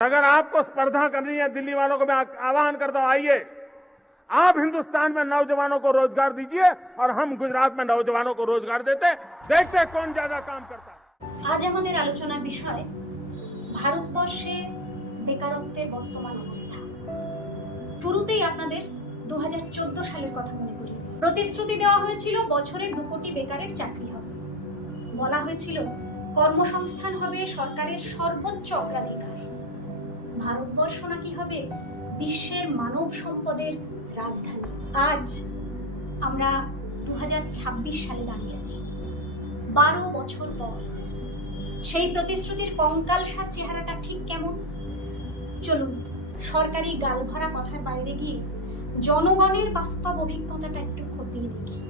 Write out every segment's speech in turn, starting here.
अगर आपको स्पर्धा करनी है दिल्ली वालों को मैं आह्वान करता हूं, आइए आप हिंदुस्तान में नौजवानों को रोजगार दीजिए और हम गुजरात में नौजवानों को रोजगार देते, देखते कौन ज्यादा काम करता है। আজ আমাদের আলোচনার বিষয় ভারতবর্ষে বেকারত্বের বর্তমান অবস্থা। শুরুতেই আপনাদের 2014 সালের কথা মনে করি। প্রতিশ্রুতি দেওয়া হয়েছিল বছরে 2 কোটি বেকারের চাকরি হবে। বলা হয়েছিল কর্মসংস্থান হবে সরকারের সর্বোচ্চ অগ্রাধিকার। ভারতবর্ষ নাকি হবে বিশ্বের মানব সম্পদের রাজধানী। আজ আমরা 2026 সালে দাঁড়িয়ে আছি। 12 বছর পর সেই প্রতিশ্রুতির কঙ্কালসার চেহারাটা ঠিক কেমন? চলুন সরকারি গালভরা কথার বাইরে গিয়ে জনগণের বাস্তব অভিজ্ঞতাটা একটু খতিয়ে দেখি।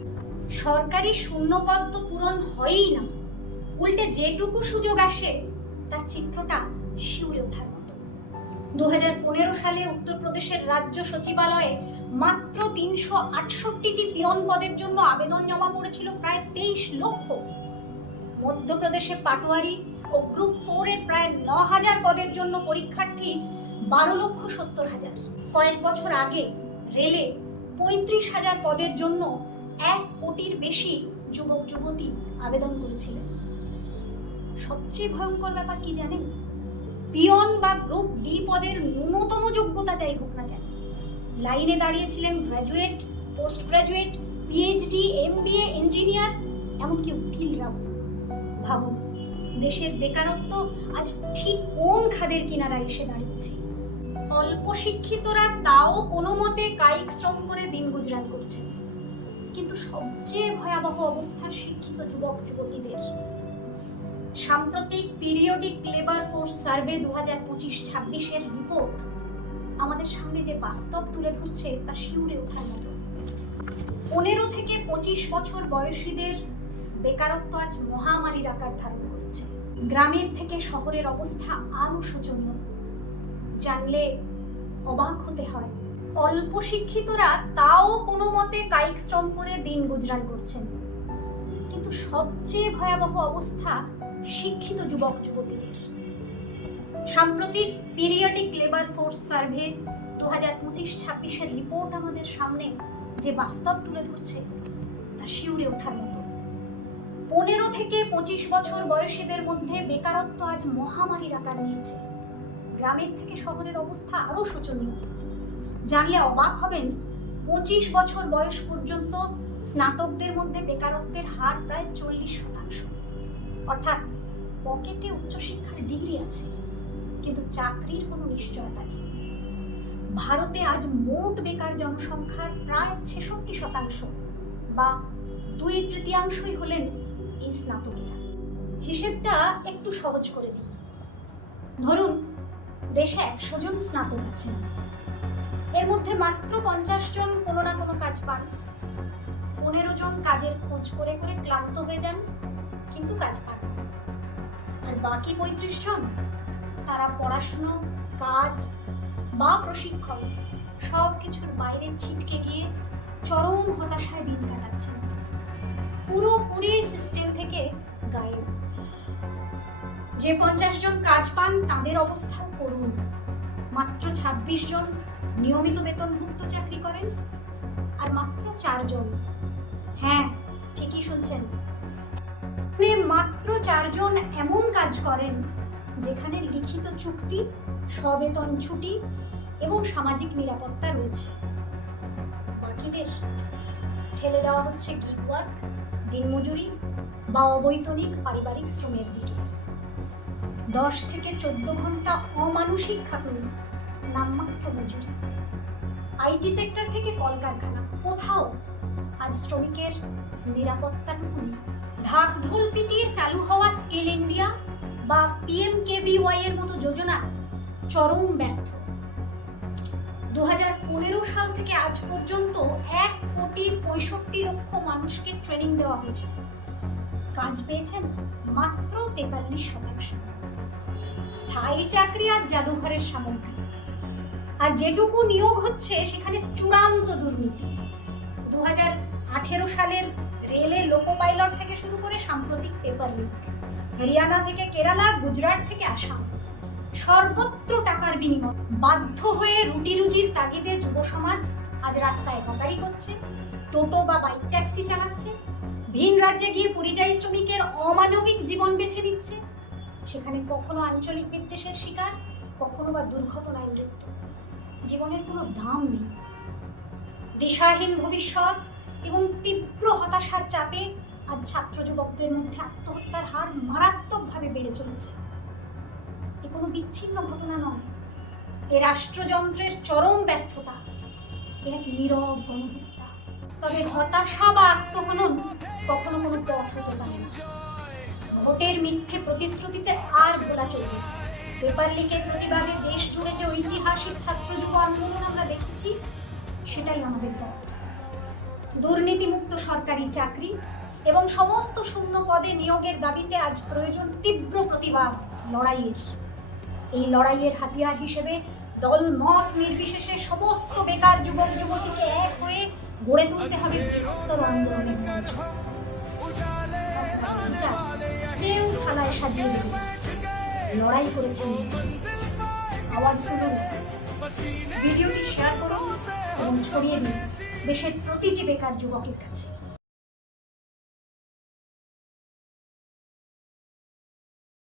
সরকারি শূন্যপদ তো পূরণ হয়ই না, উল্টে যেটুকু সুযোগ আসে তার চিত্রটা শিউরে ওঠার মতো। 2015 সালে উত্তরপ্রদেশের রাজ্য সচিবালয়ে মাত্র 368টি পিয়ন পদের জন্য আবেদন জমা পড়েছিল প্রায় 23 লক্ষ। মধ্যপ্রদেশে পাটোয়ারি ও গ্রুপ 4 এর প্রায় 9000 পদের জন্য পরীক্ষার্থী 12,70,000। কয়েক বছর আগে রেলে 35,000 পদের জন্য 1 কোটির বেশি যুবক যুবতী আবেদন করেছিলেন। সবচেয়ে ভয়ঙ্কর ব্যাপার কি জানেন? পিয়ন বা গ্রুপ ডি পদের ন্যূনতম যোগ্যতা যাই হোক না কেন, লাইনে দাঁড়িয়েছিলেন graduate, post graduate, PhD, MBA, engineer, এমনকি উকিলরাও। ভাবুন দেশের বেকারত্ব আজ ঠিক কোন খাদের কিনারায় এসে দাঁড়িয়েছে। অল্প শিক্ষিতরা তাও কোনো মতে কায়িক শ্রম করে দিন গুজরান করছে, কিন্তু সবচেয়ে ভয়াবহ অবস্থা শিক্ষিত যুবক যুবতীদের। সাম্প্রতিক পিরিয়ডিক লেবার ফোর্স সার্ভে 2025-26 এর রিপোর্ট আমাদের সামনে যে বাস্তব তুলে ধরছে তা শিউরে ওঠার মতো। 15 থেকে 25 বছর বয়সীদের বেকারত্ব আজ মহামারীর আকার ধারণ করেছে। গ্রামের থেকে শহরের অবস্থা আরো শোচনীয়। জানলে অবাক হতে হয়। অল্প শিক্ষিতরা তাও কোনো মতে কায়িক শ্রম করে দিন গুজরান করছেন, কিন্তু সবচেয়ে ভয়াবহ অবস্থা শিক্ষিত যুবক যুবতীদের। সাম্প্রতিক পিরিয়ডিক লেবার ফোর্স সার্ভে 2025-26 এর রিপোর্ট আমাদের সামনে যে বাস্তব তুলে ধরছে তা শিউরে ওঠার মতো। 15 থেকে 25 বছর বয়সীদের মধ্যে বেকারত্ব আজ মহামারীর আকার নিয়েছে। গ্রামের থেকে শহরের অবস্থা আরো শোচনীয়। জানলে অবাক হবেন, 25 বছর বয়স পর্যন্ত স্নাতকদের মধ্যে বেকারত্বের হার প্রায় 40%। অর্থাৎ পকেটে উচ্চশিক্ষার ডিগ্রি আছে, কিন্তু চাকরির কোনো নিশ্চয়তা নেই। ভারতে আজ মোট বেকার জনসংখ্যার প্রায় 66% বা 2/3 হলেন এই স্নাতকেরা। হিসেবটা একটু সহজ করে দিই। ধরুন দেশে 100 জন স্নাতক আছেন, এর মধ্যে মাত্র 50 জন কোনো না কোনো কাজ পান। 15 জন কাজের খোঁজ করে করে ক্লান্ত হয়ে যান, কিন্তু কাজ পান না। আর বাকি 35 জন তারা পড়াশুনো, কাজ বা প্রশিক্ষণ সব কিছুর বাইরে ছিটকে গিয়ে চরম হতাশায় দিন কাটাচ্ছেন, পুরোপুরি সিস্টেম থেকে গায়েব। যে 50 জন কাজ পান তাদের অবস্থাও করুন। মাত্র 26 জন নিয়মিত বেতনভুক্ত চাকরি করেন, আর মাত্র 4 জন, হ্যাঁ ঠিকই শুনছেন, মাত্র 4 জন এমন কাজ করেন যেখানে লিখিত চুক্তি, সবেতন ছুটি এবং সামাজিক নিরাপত্তা রয়েছে। বাকিদের ঠেলে দেওয়া হচ্ছে গিগ ওয়ার্ক, দিনমজুরি বা অবৈতনিক পারিবারিক শ্রমের দিকে। 10 থেকে 14 ঘন্টা অমানুষিক খাটুনি, নামমাত্র মজুরি। আইটি সেক্টর থেকে কলকারখানা, কোথাও আজ শ্রমিকের নিরাপত্তাটুকু নেই। ঢাক ঢোল পিটিয়ে চালু হওয়া স্কিল ইন্ডিয়া বা PMKVY এর মতো যোজনা চরম ব্যর্থ। 2015 সাল থেকে আজ পর্যন্ত 1,65,00,000 মানুষকে ট্রেনিং দেওয়া হয়েছে। কাজ পেয়েছেন মাত্র 43%। স্থায়ী চাকরি আর জাদুঘরের সামগ্রী। আর যেটুকু নিয়োগ হচ্ছে সেখানে চূড়ান্ত দুর্নীতি। 2018 সালের রেলে লোকো পাইলট থেকে শুরু করে সাম্প্রতিক পেপার লিক, হরিয়ানা থেকে কেরালা, গুজরাট থেকে আসাম, সর্বত্র টাকার বিনিময় বাধ্য হয়ে রুটি রুজির তাগিদে যুব সমাজ আজ রাস্তায় হকারি করছে, টোটো বা বাইক ট্যাক্সি চালাচ্ছে, ভিন রাজ্যে গিয়ে পরিযায়ী শ্রমিকের অমানবিক জীবন বেছে নিচ্ছে। সেখানে কখনো আঞ্চলিক বিদ্বেষের শিকার, কখনো বা দুর্ঘটনায় মৃত্যু। জীবনের কোনো দাম নেই। দিশাহীন ভবিষ্যৎ এবং তীব্র হতাশার চাপে আজ ছাত্র যুবকদের মধ্যে আত্মহত্যার হার মারাত্মকভাবে বেড়ে চলেছে। এ কোনো বিচ্ছিন্ন ঘটনা নয়, এ রাষ্ট্রযন্ত্রের চরম ব্যর্থতা, এ এক নীরব গণহত্যা। তবে হতাশা বা আত্মহনন কখনো কোনো পথ হতে পারে না। ভোটের মিথ্যে প্রতিশ্রুতিতে আর ভোলা চলবে না। পেপার লিকের প্রতিবাদে দেশ জুড়ে যে ঐতিহাসিক ছাত্র যুব আন্দোলন আমরা দেখেছি, সেটাই আমাদের পথ। দুর্নীতিমুক্ত সরকারি চাকরি এবং সমস্ত শূন্য পদে নিয়োগের দাবিতে আজ প্রয়োজন তীব্র প্রতিবাদ, লড়াইয়ের। এই লড়াইয়ের হাতিয়ার হিসেবে দল মত নির্বিশেষে সমস্ত বেকার যুবক যুবতীকে এক হয়ে গড়ে তুলতে হবে বৃহত্তর আন্দোলনের মঞ্চ। কেউ থালায় সাজিয়ে দেবে, লড়াই করেছেন, আওয়াজ তুলুন, ভিডিওটি শেয়ার করুন এবং ছড়িয়ে দিন দেশের প্রতিটি বেকার যুবকের কাছে।